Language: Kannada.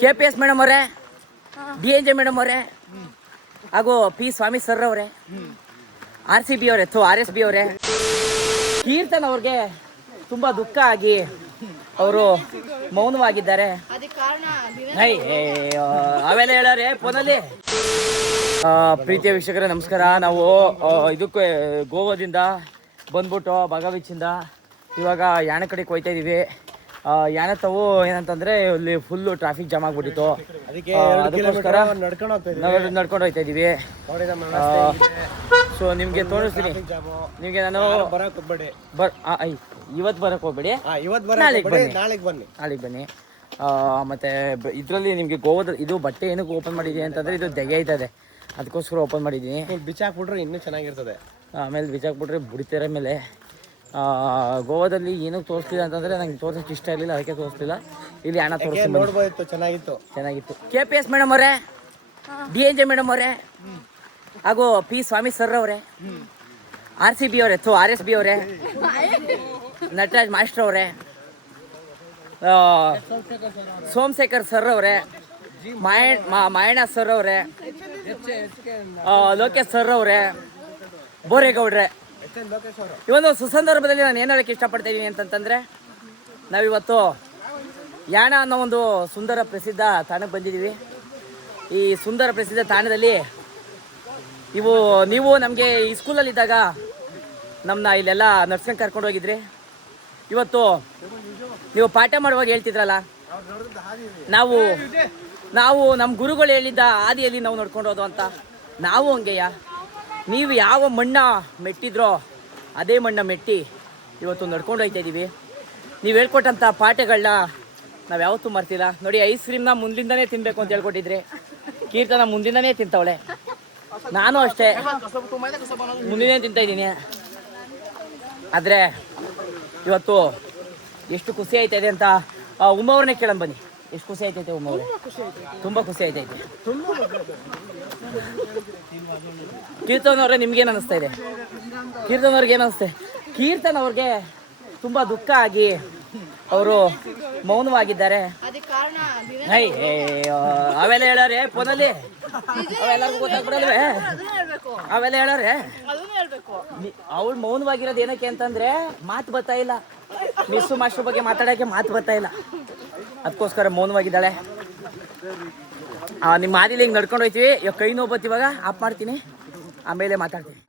KPS ಮೇಡಮ್ ಅವರೇ, DNJ ಮೇಡಮ್ ಅವರೇ, ಹಾಗೂ P ಸ್ವಾಮಿ ಸರ್ ಅವರೇ, RCB ಅವರೇ, RSB ಅವರೇ, ಕೀರ್ತನ್ ಅವ್ರಿಗೆ ತುಂಬ ದುಃಖ ಆಗಿ ಅವರು ಮೌನವಾಗಿದ್ದಾರೆ. ಅವೆಲ್ಲ ಹೇಳೋರೆ ಫೋನಲ್ಲಿ. ಪ್ರೀತಿಯ ವೀಕ್ಷಕರೇ ನಮಸ್ಕಾರ. ನಾವು ಇದಕ್ಕೆ ಗೋವಾದಿಂದ ಬಂದ್ಬಿಟ್ಟು ಬಗವೀಚಿಂದ ಇವಾಗ ಯಾಣ ಕಡೆಗೆ ಹೋಗ್ತಾ ಇದೀವಿ. ಯಾಣ ತಾವು ಏನಂತಂದ್ರೆ ಇಲ್ಲಿ ಫುಲ್ಲು ಟ್ರಾಫಿಕ್ ಜಾಮ್ ಆಗ್ಬಿಟ್ಟಿತ್ತು. ಅದಕ್ಕೋಸ್ಕರ ನಡ್ಕೊಂಡು ಹೋಗ್ತಾ ಇದೀವಿ. ಸೊ ನಿಮ್ಗೆ ತೋರಿಸ್ತೀನಿ. ನಿಮ್ಗೆ ನಾನು ಇವತ್ತು ಬರಕ್ ಹೋಗ್ಬೇಡಿ, ನಾಳೆಗೆ ಬನ್ನಿ. ಮತ್ತೆ ಇದರಲ್ಲಿ ನಿಮ್ಗೆ ಗೋವಾದ ಇದು ಬಟ್ಟೆ ಏನಕ್ಕೆ ಓಪನ್ ಮಾಡಿದೀನಿ ಅಂತಂದ್ರೆ ಇದು ದೆಗೆ ಐತದೆ, ಅದಕ್ಕೋಸ್ಕರ ಓಪನ್ ಮಾಡಿದ್ದೀನಿ. ಬಿಚ್ಚಾಕ್ಬಿಟ್ರೆ ಇನ್ನೂ ಚೆನ್ನಾಗಿರ್ತದೆ. ಆಮೇಲೆ ಬಿಚ್ಚಾಕ್ಬಿಟ್ರೆ ಬಿಡ್ತಾರೆ. ಮೇಲೆ ಗೋವಾದಲ್ಲಿ ಏನಕ್ಕೆ ತೋರಿಸ್ಲಿಲ್ಲ ಅಂತಂದ್ರೆ ನಂಗೆ ತೋರ್ಸಕ್ಕೆ ಇಷ್ಟ ಇರಲಿಲ್ಲ, ಅದಕ್ಕೆ ತೋರಿಸ್ಲಿಲ್ಲ. ಇಲ್ಲಿ ಹಣ ತೋರಿಸ್ಬೋದು, ಚೆನ್ನಾಗಿತ್ತು. KPS ಮೇಡಮ್ ಅವರೇ, DNJ ಮೇಡಮ್ ಅವರೇ, ಹಾಗೂ P ಸ್ವಾಮಿ ಸರ್ ಅವರೇ, RCB ಅವರೇ, RSB ಅವರೇ, ನಟರಾಜ್ ಮಾಸ್ಟರ್ ಅವರೇ, ಸೋಮಶೇಖರ್ ಸರ್ ಅವರೇ, ಮಾಯಣ್ಣ ಸರ್ ಅವರೇ, ಲೋಕೇಶ್ ಸರ್ ಅವರೇ, ಬೋರೇಗೌಡ್ರೆ, ಈ ಒಂದು ಸುಸಂದರ್ಭದಲ್ಲಿ ನಾನು ಏನು ಹೇಳಕ್ಕೆ ಇಷ್ಟಪಡ್ತಾ ಇದ್ದೀನಿ ಅಂತಂತಂದರೆ, ನಾವಿವತ್ತು ಯಾಣ ಅನ್ನೋ ಒಂದು ಸುಂದರ ಪ್ರಸಿದ್ಧ ತಾಣಕ್ಕೆ ಬಂದಿದ್ದೀವಿ. ಈ ಸುಂದರ ಪ್ರಸಿದ್ಧ ತಾಣದಲ್ಲಿ ನೀವು ನಮಗೆ ಈ ಸ್ಕೂಲಲ್ಲಿದ್ದಾಗ ನಮ್ಮನ್ನ ಇಲ್ಲೆಲ್ಲ ನಡ್ಸ್ಕೊಂಡು ಕರ್ಕೊಂಡು ಹೋಗಿದ್ರಿ. ಇವತ್ತು ನೀವು ಪಾಠ ಮಾಡುವಾಗ ಹೇಳ್ತಿದ್ರಲ್ಲ, ನಾವು ನಮ್ಮ ಗುರುಗಳು ಹೇಳಿದ್ದ ಹಾದಿಯಲ್ಲಿ ನಾವು ನಡ್ಕೊಂಡು ಹೋದೋ ಅಂತ. ನಾವು ಹಂಗೆಯ, ನೀವು ಯಾವ ಮಣ್ಣ ಮೆಟ್ಟಿದ್ರೋ ಅದೇ ಮಣ್ಣ ಮೆಟ್ಟಿ ಇವತ್ತು ನಡ್ಕೊಂಡು ಹೋಗ್ತಾ ಇದ್ದೀವಿ. ನೀವು ಹೇಳ್ಕೊಟ್ಟಂಥ ಪಾಠಗಳನ್ನ ನಾವು ಯಾವತ್ತೂ ಮರ್ತಿಲ್ಲ. ನೋಡಿ, ಐಸ್ ಕ್ರೀಮ್ನ ಮುಂದಿಂದನೇ ತಿನ್ನಬೇಕು ಅಂತ ಹೇಳ್ಕೊಟ್ಟಿದ್ರಿ. ಕೀರ್ತನ ಮುಂದಿಂದನೇ ತಿಂತವಳೆ, ನಾನು ಅಷ್ಟೇ ಮುಂದಿನೇ ತಿಂತಾಯಿದ್ದೀನಿ. ಆದರೆ ಇವತ್ತು ಎಷ್ಟು ಖುಷಿ ಆಯ್ತಾಯಿದೆ ಅಂತ ಉಮ್ಮವ್ರನ್ನೇ ಕೇಳೋಣ ಬನ್ನಿ. ಎಷ್ಟು ಖುಷಿ ಆಯ್ತೈತೆ ಉಮ್ಮವ್ರೆ? ತುಂಬ ಖುಷಿ ಆಯ್ತೈತೆ. ಕೀರ್ತನ್ ಅವ್ರೆ, ನಿಮ್ಗೇನು ಅನ್ನಿಸ್ತಾ ಇದೆ? ಕೀರ್ತನ್ ಅವ್ರಿಗೆ ಏನು ಅನ್ನಿಸ್ತೆ? ಕೀರ್ತನ್ ಅವ್ರಿಗೆ ತುಂಬ ದುಃಖ ಆಗಿ ಅವರು ಮೌನವಾಗಿದ್ದಾರೆ. ಅವೆಲ್ಲ ಹೇಳೋರೆ ಫೋನಲ್ಲಿ, ಅವೆಲ್ಲರಿಗೂ ಗೊತ್ತಾಗ್ಬಿಡಲ್ವೇ? ಅವೆಲ್ಲ ಹೇಳೋರೆ. ಅವಳು ಮೌನವಾಗಿರೋದು ಏನಕ್ಕೆ ಅಂತಂದ್ರೆ ಮಾತು ಬರ್ತಾ ಇಲ್ಲ. ಮಿಸ್ಸು ಮಾಸ್ಟರ್ ಬಗ್ಗೆ ಮಾತಾಡೋಕ್ಕೆ ಮಾತು ಬರ್ತಾ ಇಲ್ಲ, ಅದಕ್ಕೋಸ್ಕರ ಮೌನವಾಗಿದ್ದಾಳೆ. ನಿಮ್ಮ ಹಾದಿಲಿ ಹಿಂಗೆ ನಡ್ಕೊಂಡು ಹೋಗ್ತೀವಿ. ಇವಾಗ ಕೈ ನೋವು ಬತ್ತು, ಇವಾಗ ಆಫ್ ಮಾಡ್ತೀನಿ, ಆಮೇಲೆ ಮಾತಾಡ್ತೀನಿ.